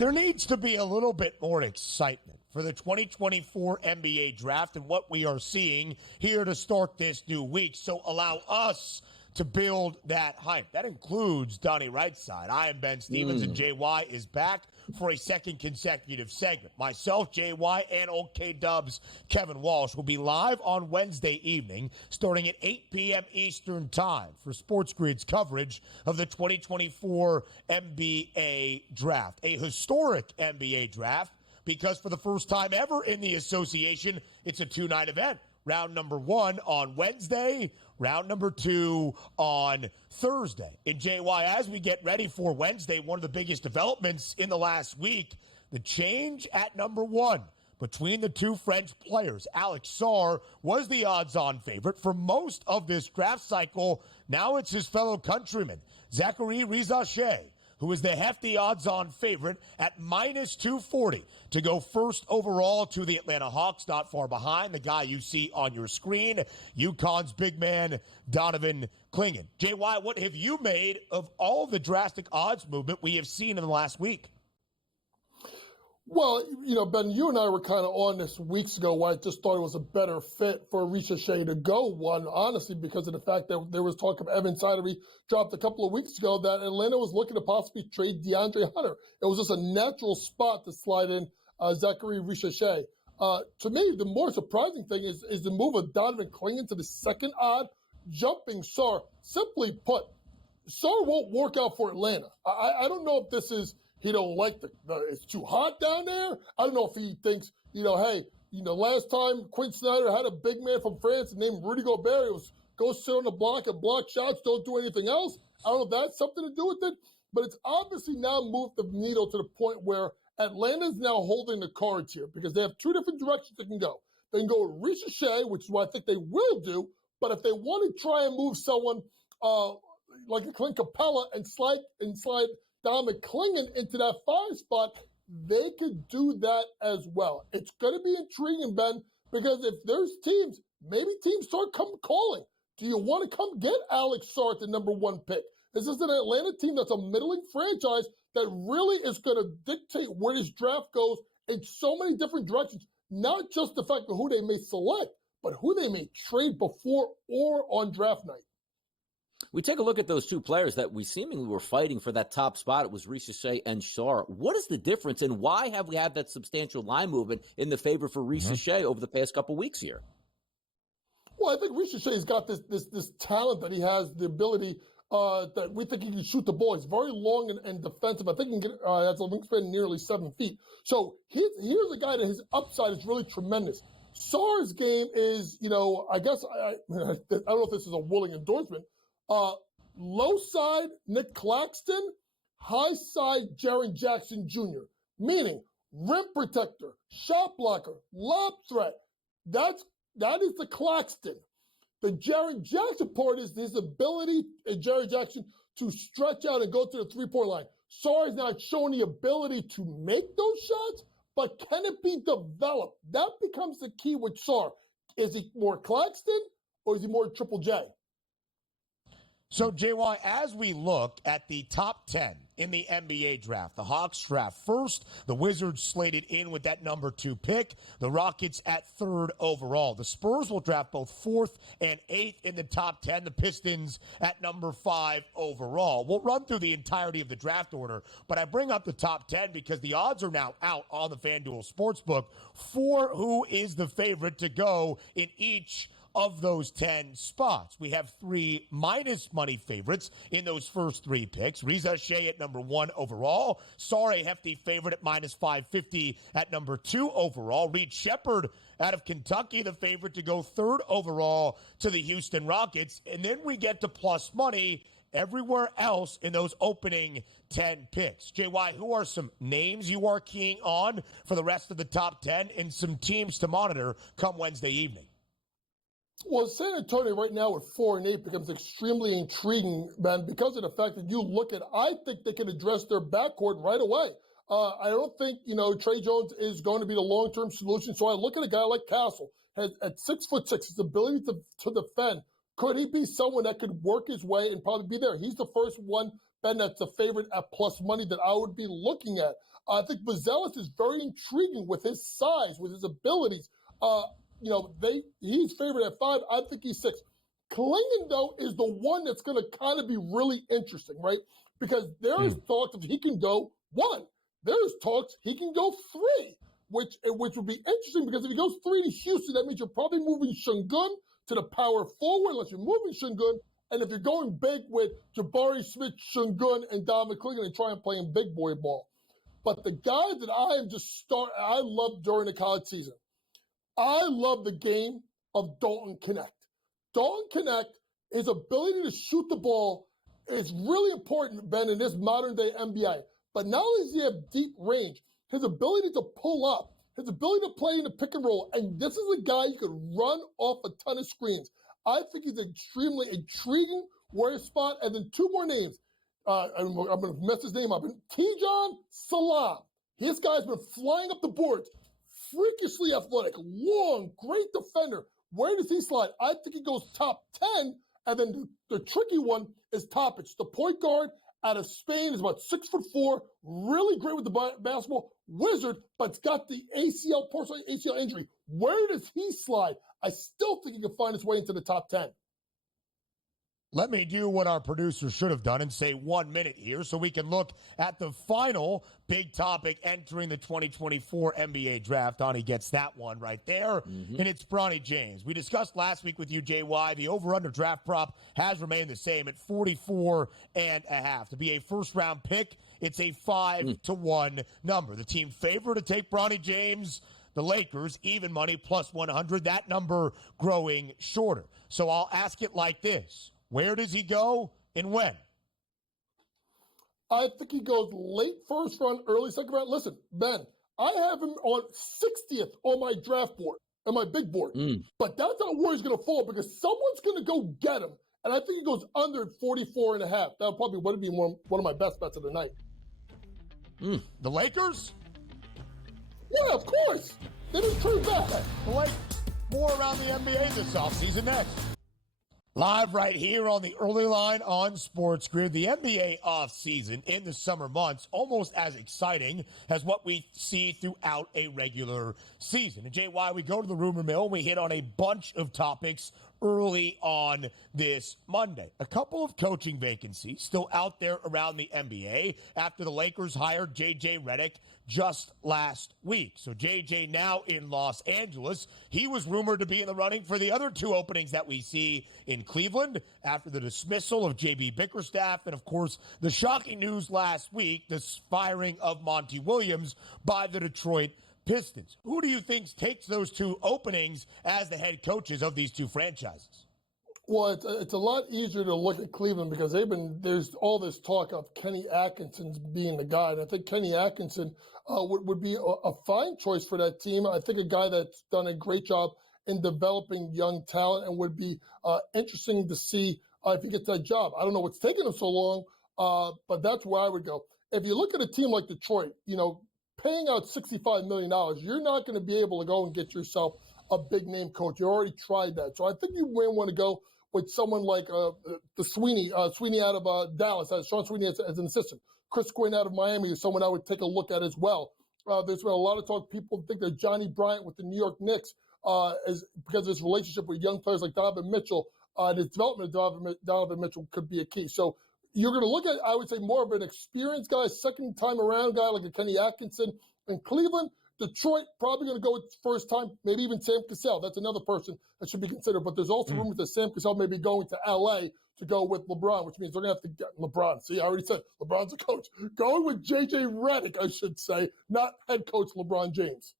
There needs to be a little bit more excitement for the 2024 NBA draft and what we are seeing here to start this new week. So allow us to build that hype. That includes Donnie Rightside. I am Ben Stevens, and JY is back for a second consecutive segment. Myself, JY, and old K-Dubs Kevin Walsh will be live on Wednesday evening starting at 8 p.m. Eastern Time for SportsGrid's coverage of the 2024 NBA draft. A historic NBA draft because for the first time ever in the association, it's a two-night event. Round number 1 on Wednesday, round number 2 on Thursday. In JY, as we get ready for Wednesday, one of the biggest developments in the last week, the change at number 1 between the two French players. Alex Sarr was the odds-on favorite for most of this draft cycle. Now it's his fellow countryman, Zaccharie Risacher, who is the hefty odds-on favorite at minus 240 to go first overall to the Atlanta Hawks, not far behind the guy you see on your screen, UConn's big man, Donovan Clingan. JY, what have you made of all the drastic odds movement we have seen in the last week? Well, Ben, you and I were kind of on this weeks ago where I just thought it was a better fit for Risacher to go one, honestly, because of the fact that there was talk of Evan Sidery dropped a couple of weeks ago that Atlanta was looking to possibly trade DeAndre Hunter. It was just a natural spot to slide in Zaccharie Risacher. To me, the more surprising thing is the move of Donovan Clingan to the second odd, jumping Sarr. Simply put, Sarr won't work out for Atlanta. I don't know if this is he don't like it's too hot down there. I don't know if he thinks, hey, last time Quinn Snyder had a big man from France named Rudy Gobert. It was go sit on the block and block shots, don't do anything else. I don't know if that's something to do with it, but it's obviously now moved the needle to the point where Atlanta's now holding the cards here because they have two different directions they can go. They can go with Risacher, which is what I think they will do, but if they want to try and move someone like a Clint Capella and slide Donovan Clingan into that 5 spot, they could do that as well. It's going to be intriguing, Ben, because if there's teams, maybe teams start calling. Do you want to come get Alex Sarr at the number 1 pick? This is an Atlanta team that's a middling franchise that really is going to dictate where this draft goes in so many different directions, not just the fact of who they may select, but who they may trade before or on draft night. We take a look at those two players that we seemingly were fighting for that top spot. It was Risacher and Sarr. What is the difference, and why have we had that substantial line movement in the favor for Risacher over the past couple weeks here? Well, I think Risacher's got this talent that he has, the ability that we think he can shoot the ball. He's very long and defensive. I think he can get has a wingspan nearly 7 feet. So here's a guy that his upside is really tremendous. Sarr's game is, I guess I don't know if this is a willing endorsement. Low side, Nick Claxton, high side, Jaren Jackson Jr., meaning rim protector, shot blocker, lob threat. That is the Claxton. The Jaren Jackson part is his ability, Jaren Jackson, to stretch out and go to the three-point line. Sarr is not showing the ability to make those shots, but can it be developed? That becomes the key with Sarr. Is he more Claxton or is he more Triple J? So, JY, as we look at the top 10 in the NBA draft, the Hawks draft first, the Wizards slated in with that number 2 pick, the Rockets at 3rd overall. The Spurs will draft both 4th and 8th in the top 10, the Pistons at number 5 overall. We'll run through the entirety of the draft order, but I bring up the top 10 because the odds are now out on the FanDuel Sportsbook for who is the favorite to go in each of those 10 spots. We have 3 minus money favorites in those first 3 picks. Risacher at number 1 overall. Sarr, a hefty favorite at minus 550 at number 2 overall. Reed Shepherd out of Kentucky, the favorite to go 3rd overall to the Houston Rockets. And then we get to plus money everywhere else in those opening 10 picks. JY, who are some names you are keying on for the rest of the top 10 and some teams to monitor come Wednesday evening? Well, San Antonio right now at 4-8 becomes extremely intriguing, man, because of the fact that you look at, I think they can address their backcourt right away. I don't think, Trey Jones is going to be the long-term solution. So I look at a guy like Castle at 6'6", his ability to defend. Could he be someone that could work his way and probably be there? He's the first one, Ben, that's a favorite at plus money that I would be looking at. I think Buzelis is very intriguing with his size, with his abilities. He's favored at 5. I think he's 6. Clingan, though, is the one that's going to kind of be really interesting, right? Because there's talks of he can go 1. There's talks he can go 3, which would be interesting because if he goes 3 to Houston, that means you're probably moving Şengün to the power forward, unless you're moving Şengün. And if you're going big with Jabari Smith, Şengün, and Donovan Clingan and try and play him big boy ball. But the guy that I love during the college season, I love the game of Dalton Knecht. Dalton Knecht, his ability to shoot the ball is really important, Ben, in this modern-day NBA. But not only does he have deep range, his ability to pull up, his ability to play in the pick and roll, and this is a guy you could run off a ton of screens. I think he's an extremely intriguing warrior spot. And then 2 more names. I'm going to mess his name up. Tijan Salam. This guy's been flying up the boards. Freakishly athletic, long, great defender. Where does he slide? I think he goes top 10. And then the tricky one is Topic, the point guard out of Spain. Is about 6'4", really great with the basketball. Wizard, but's got the partial ACL injury. Where does he slide? I still think he can find his way into the top 10. Let me do what our producer should have done and say 1 minute here so we can look at the final big topic entering the 2024 NBA draft. Donnie gets that one right there, and it's Bronny James. We discussed last week with you, JY, the over-under draft prop has remained the same at 44.5. To be a first-round pick, it's a 5-1 number. The team favored to take Bronny James, the Lakers, even money, plus 100, that number growing shorter. So I'll ask it like this. Where does he go and when? I think he goes late first round, early second round. Listen, Ben, I have him on 60th on my draft board, on my big board. But that's not where he's going to fall because someone's going to go get him. And I think he goes under 44.5. That probably would be one of my best bets of the night. The Lakers? Yeah, of course. They didn't trade back. More around the NBA this offseason next. Live right here on the early line on SportsGrid. The NBA offseason in the summer months almost as exciting as what we see throughout a regular season. And JY, we go to the rumor mill. We hit on a bunch of topics early on this Monday. A couple of coaching vacancies still out there around the NBA after the Lakers hired J.J. Redick just last week. So J.J. now in Los Angeles. He was rumored to be in the running for the other 2 openings that we see in Cleveland after the dismissal of J.B. Bickerstaff and, of course, the shocking news last week, the firing of Monty Williams by the Detroit Pistons. Who do you think takes those 2 openings as the head coaches of these 2 franchises? Well, it's a lot easier to look at Cleveland because there's all this talk of Kenny Atkinson being the guy. And I think Kenny Atkinson would be a fine choice for that team. I think a guy that's done a great job in developing young talent and would be interesting to see if he gets that job. I don't know what's taking him so long, but that's where I would go. If you look at a team like Detroit, paying out $65 million, you're not going to be able to go and get yourself a big-name coach. You already tried that. So I think you may want to go with someone like the Sweeney out of Dallas, Sean Sweeney as an assistant. Chris Quinn out of Miami is someone I would take a look at as well. There's been a lot of talk. People think that Johnny Bryant with the New York Knicks is because of his relationship with young players like Donovan Mitchell. The development of Donovan Mitchell could be a key. So you're going to look at, I would say, more of an experienced guy, second time around guy like a Kenny Atkinson. In Cleveland, Detroit, probably going to go with first time, maybe even Sam Cassell. That's another person that should be considered. But there's also rumors that Sam Cassell may be going to L.A. to go with LeBron, which means they're going to have to get LeBron. See, I already said LeBron's a coach. Going with J.J. Redick, I should say, not head coach LeBron James.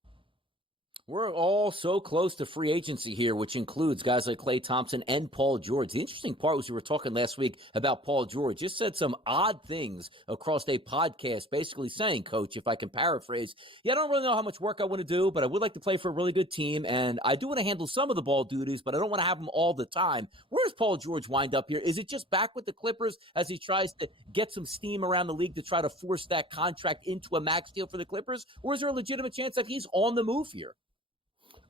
We're all so close to free agency here, which includes guys like Klay Thompson and Paul George. The interesting part was we were talking last week about Paul George. Just said some odd things across a podcast, basically saying, Coach, if I can paraphrase, I don't really know how much work I want to do, but I would like to play for a really good team, and I do want to handle some of the ball duties, but I don't want to have them all the time. Where does Paul George wind up here? Is it just back with the Clippers as he tries to get some steam around the league to try to force that contract into a max deal for the Clippers, or is there a legitimate chance that he's on the move here?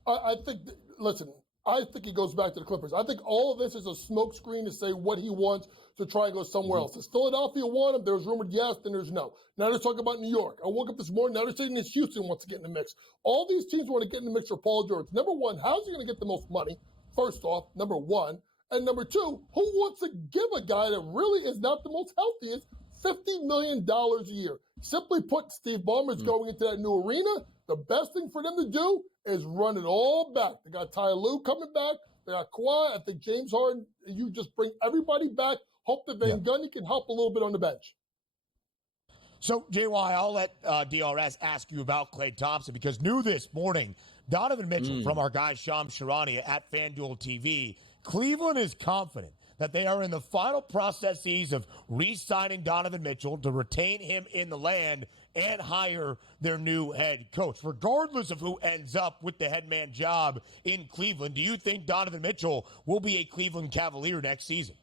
I think, listen, I think he goes back to the Clippers. I think all of this is a smokescreen to say what he wants to try and go somewhere else. Does Philadelphia want him? There's rumored yes, then there's no. Now they're talking about New York. I woke up this morning, now they're saying that Houston wants to get in the mix. All these teams want to get in the mix for Paul George. Number one, how's he going to get the most money? First off, number one. And number two, who wants to give a guy that really is not the most healthiest $50 million a year? Simply put, Steve Ballmer's going into that new arena. The best thing for them to do is run it all back. They got Ty Lue coming back. They got Kawhi. I think James Harden, you just bring everybody back. Hope that Van Gundy can help a little bit on the bench. So, JY, I'll let DRS ask you about Klay Thompson because new this morning, Donovan Mitchell from our guy Shams Charania at FanDuel TV, Cleveland is confident that they are in the final processes of re-signing Donovan Mitchell to retain him in the land and hire their new head coach. Regardless of who ends up with the head man job in Cleveland, do you think Donovan Mitchell will be a Cleveland Cavalier next season?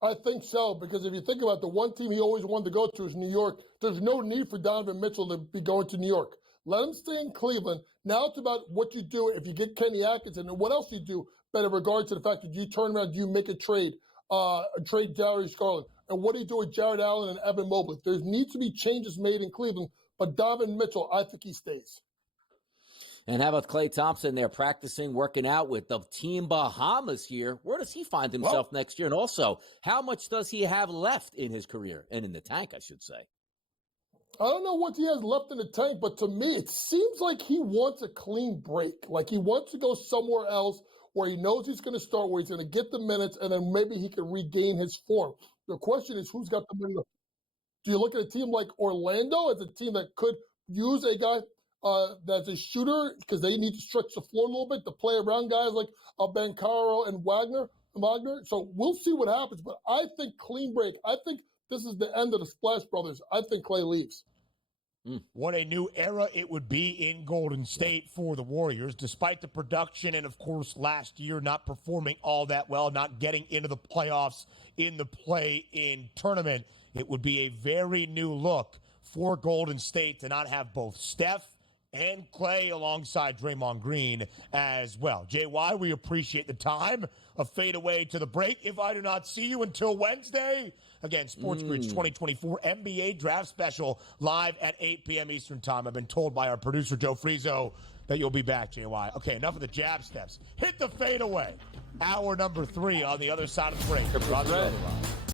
I think so, because if you think about the one team he always wanted to go to is New York. There's no need for Donovan Mitchell to be going to New York. Let him stay in Cleveland. Now it's about what you do if you get Kenny Atkinson and what else you do. But in regards to the fact that you turn around, do you make a trade Darius Garland? And what do you do with Jared Allen and Evan Mobley? There needs to be changes made in Cleveland. But Donovan Mitchell, I think he stays. And how about Klay Thompson? They're practicing, working out with the Team Bahamas here. Where does he find himself next year? And also, how much does he have left in his career and in the tank, I should say? I don't know what he has left in the tank, but to me, it seems like he wants a clean break. Like he wants to go somewhere else where he knows he's going to start, where he's going to get the minutes, and then maybe he can regain his form. The question is, who's got the money? Do you look at a team like Orlando as a team that could use a guy that's a shooter because they need to stretch the floor a little bit to play around guys like Bancaro and Wagner? So we'll see what happens. But I think clean break. I think this is the end of the Splash Brothers. I think Klay leaves. What a new era it would be in Golden State for the Warriors, despite the production and, of course, last year not performing all that well, not getting into the playoffs in the play-in tournament. It would be a very new look for Golden State to not have both Steph and Klay alongside Draymond Green as well. JY, we appreciate the time. A fade away to the break. If I do not see you until Wednesday, again, SportsGrid's 2024 NBA Draft Special live at 8 p.m. Eastern Time. I've been told by our producer, Joe Frizo, that you'll be back, JY. Okay, enough of the jab steps. Hit the fade away. Hour number 3 on the other side of the break.